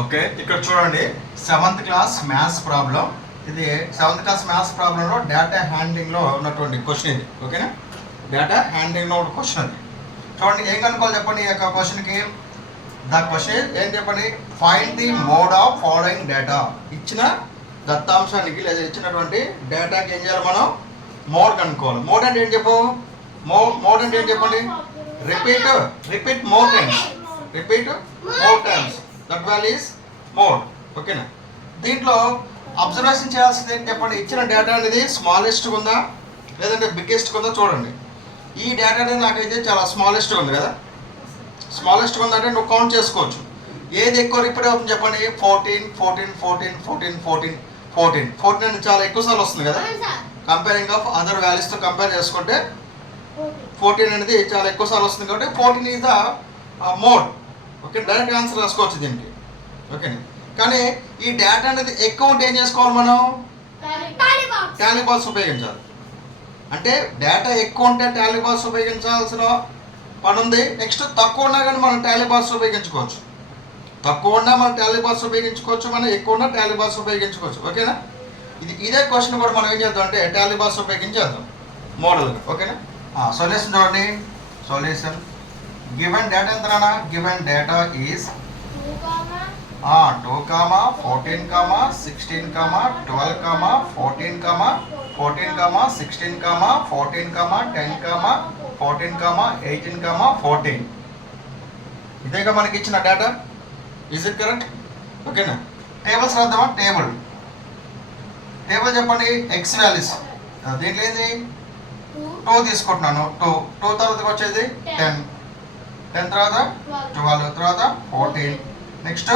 Okay, ఇక్కడ చూడండి 7th class maths problem. ఇది 7th క్లాస్ మ్యాథ్స్ ప్రాబ్లంలో డేటా హ్యాండ్లింగ్లో ఉన్నటువంటి క్వశ్చన్ ఇది. ఓకేనా, డేటా హ్యాండ్లింగ్లో ఉన్న క్వశ్చన్ అది. చూడండి ఏం కనుక్కోవాలి చెప్పండి. ఈ యొక్క క్వశ్చన్కి ద క్వశ్చన్ ఏం చెప్పండి, find the mode of following data. ఇచ్చిన దత్తాంశానికి లేదా ఇచ్చినటువంటి డేటాకి ఏం చేయాలి మనం, మోడ్ కనుక్కోవాలి. మోడ్ అంటే ఏం చెప్పు, మోడ్ అంటే ఏం చెప్పండి, repeat more times, repeat more times, that value is mode. ఓకేనా, దీంట్లో అబ్జర్వేషన్ చేయాల్సింది ఏంటి చెప్పండి. ఇచ్చిన డేటా అనేది స్మాలెస్ట్ ఉందా లేదంటే బిగ్గెస్ట్ ఉందా చూడండి. ఈ డేటా అనేది నాకైతే చాలా స్మాలెస్ట్ ఉంది కదా. స్మాలెస్ట్ ఉందంటే నువ్వు కౌంట్ చేసుకోవచ్చు. ఏది ఎక్కువ రిపీట్ అవుతుంది చెప్పండి. 14 అనేది చాలా ఎక్కువ సార్లు వస్తుంది కదా. కంపేరింగ్ ఆఫ్ అదర్ వాల్యూస్తో కంపేర్ చేసుకుంటే 14 అనేది చాలా ఎక్కువ సార్లు వస్తుంది కాబట్టి 14 is the mode. Okay, direct answer రాసుకోవచ్చు దీనికి. ఓకే, కానీ ఈ డేటా అనేది ఎక్కువ ఉంటే ఏం చేసుకోవాలి మనం, టాలీ బాక్స్ ఉపయోగించాలి. అంటే డేటా ఎక్కువ ఉంటే టాలీ బాక్స్ ఉపయోగించాల్సిన పని ఉంది. నెక్స్ట్ తక్కువ ఉన్నా కానీ మనం టాలీ బాక్స్ ఉపయోగించుకోవచ్చు. తక్కువ ఉన్నా మనం టాలీ బాక్స్ ఉపయోగించుకోవచ్చు, మనం ఎక్కువ ఉన్నా టాలీ బాక్స్ ఉపయోగించుకోవచ్చు. ఓకేనా, ఇదే క్వశ్చన్ కూడా మనం ఏం చేద్దాం అంటే టాలీ బాక్స్ ఉపయోగించేద్దాం మోడల్గా. ఓకేనా, సొల్యూషన్ చూడండి. సొల్యూషన్ గివెన్ డేటా ఎంతనా, గివెన్ డేటా ఈజ్ 2, 14, 16, 12, 14, 14, 16, 14, 10, 14, 18, 14. ఇదేగా మనకి ఇచ్చిన డేటా. Is it correct? ఓకేనా, టేబుల్స్ రాద్దామా. టేబుల్ చెప్పండి. ఎక్స్ వాల్యూస్ దీంట్లో ఏంది 2 తీసుకుంటున్నాను. 2 తర్వాత వచ్చేది 10 తర్వాత 12 తర్వాత 14 నెక్స్ట్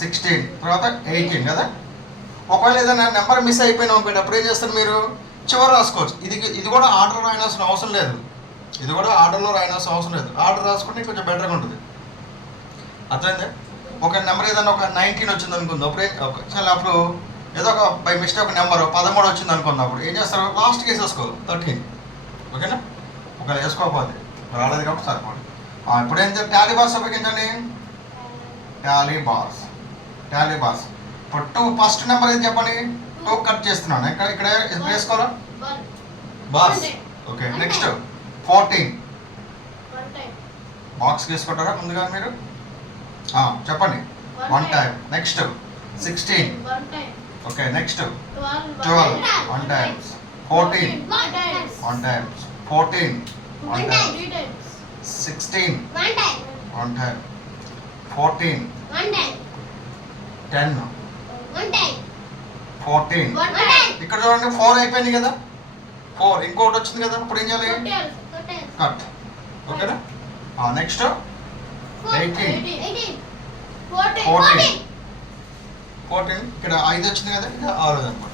16 తర్వాత 18 కదా. ఒకవేళ ఏదైనా నెంబర్ మిస్ అయిపోయినా అనుకోండి, అప్పుడు ఏం చేస్తారు మీరు, చివరి రాసుకోవచ్చు. ఇది కూడా ఆర్డర్ రాయాల్సిన అవసరం లేదు. ఇది కూడా ఆర్డర్లో రాయాల్సిన అవసరం లేదు. ఆర్డర్ రాసుకుంటే కొంచెం బెటర్గా ఉంటుంది. అర్థమైందా. ఒక నెంబర్ ఏదైనా ఒక 19 వచ్చింది అనుకుంది, అప్పుడు ఏదో ఒక బై మిస్టేక్ ఒక నెంబర్ 13 వచ్చింది అనుకుంది, అప్పుడు ఏం చేస్తారు, లాస్ట్కి వేసేసుకో 13. ఓకేనా, ఒకవేళ వేసుకోకపోతే రాలేదు కాబట్టి సరిపోదు. ఇప్పుడు ఏం టాలీ బాక్స్ ఉపయోగించండి. టాలీ బాక్స్ ఇప్పుడు 2 ఫస్ట్ నెంబర్ ఏది చెప్పండి. 2 కట్ చేస్తున్నాను. ఇక్కడ వేసుకోవాలా బాక్స్. ఓకే, నెక్స్ట్ 14 బాక్స్ వేసుకుంటారా ముందుగా మీరు. చెప్పండి 1 time. Next 16. Okay, next 12 1 times. 14 1 times. 14 1 times. 16 1 time. 14 10 14. ఇక్కడ చూడండి 4 అయిపోయింది కదా. 4 ఇంకోటి వచ్చింది కదా. ఇప్పుడు ఏం చేయాలి, కట్. ఓకేనా, నెక్స్ట్ 18 14 ఇక్కడ 5 వచ్చింది కదా, ఇది 6 అనమాట.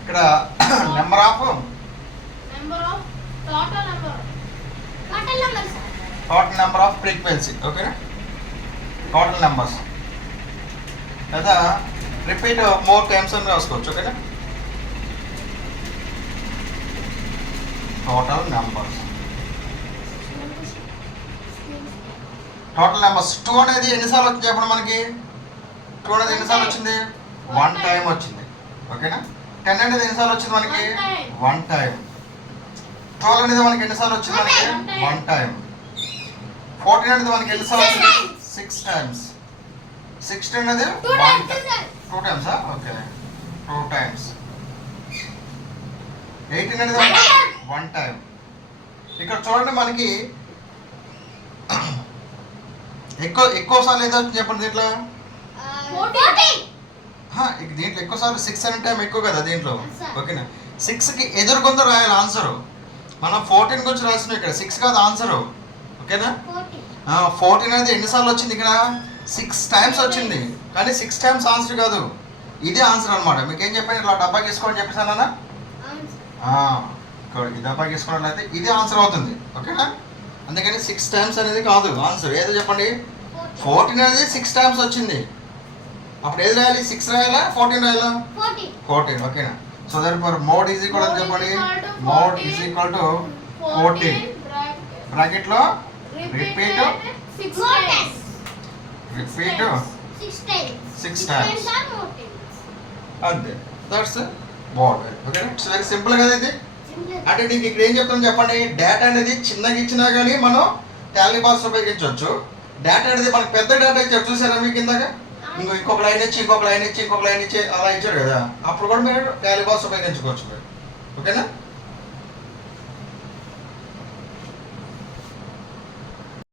ఇక్కడ number of total number off frequency. ఓకేనా, టోటల్ నెంబర్స్ లేదా రిపీట్ మోర్ టైమ్స్ అని రాసుకోవచ్చు. ఓకేనా, టోటల్ నెంబర్స్ 2 అనేది ఎన్నిసార్లు వచ్చింది చెప్పండి మనకి. 2 అనేది ఎన్నిసార్లు వచ్చింది, 1 టైం వచ్చింది. ఓకేనా, 10 అనేది ఎన్నిసార్లు వచ్చింది మనకి, 1 టైం. 12 అనేది మనకి ఎన్నిసార్లు వచ్చింది మనకి, 1 టైం. 14 అనేది మనకి ఎన్నిసార్లు వచ్చింది, 6 టైమ్స్. 16 అనేది 2 టైమ్సా. Okay, 2 times. 18 అనేది 1 టైం. ఇక్కడ చూడండి మనకి ఎక్కువ సార్లు ఏదో చెప్పండి దీంట్లో. దీంట్లో ఎక్కువ సార్లు 6 అనే టైం ఎక్కువ కదా దీంట్లో. ఓకేనా, 6కి ఎదురుకొందో రాయాలి ఆన్సరు. మనం 14 గురించి రాసినాం, ఇక్కడ 6 కాదు ఆన్సరు. ఓకేనా, 14 అనేది ఎన్నిసార్లు వచ్చింది ఇక్కడ, 6 టైమ్స్ వచ్చింది. కానీ 6 టైమ్స్ ఆన్సర్ కాదు, ఇదే ఆన్సర్ అనమాట. మీకు ఏం చెప్పాను, ఇట్లా డబ్బా గీసుకోని చెప్పేసానా. ఈ డబ్బా గీసుకున్నట్లయితే ఇదే ఆన్సర్ అవుతుంది. ఓకేనా, అందుకని 6 టైమ్స్ అనేది కాదు ఆన్సర్. ఏదో చెప్పండి, 14 అనేది 6 టైమ్స్ వచ్చింది. అప్పుడు ఏది రాయాలి, 6 రాయాలా 14 రాయాలా, 14. ఓకేనా, so that for mode is equal అని చెప్పండి. మోడ్ ఈజ్ ఈక్వల్ టు 14 బ్రాకెట్లో రిపీట్ 6 6 times. అంతే, that's mode. Okay, it's very simple కదా ఇది. అంటే నీకు ఇక్కడ ఏం చెప్తాను చెప్పండి, డేటా అనేది చిన్నగా ఇచ్చినా కానీ మనం టాలీ బాక్స్ ఉపయోగించవచ్చు. డేటా అనేది మనకు పెద్ద డేటా ఇచ్చారు చూసారా మీకు ఇందాక, ఇంకొక లైన్ ఇచ్చి ఇంకొక లైన్ ఇచ్చి ఇంకొక లైన్ ఇచ్చి అలా ఇచ్చాడు కదా, అప్పుడు కూడా మీరు టాలీ బాక్స్ ఉపయోగించుకోవచ్చు. ఓకేనా.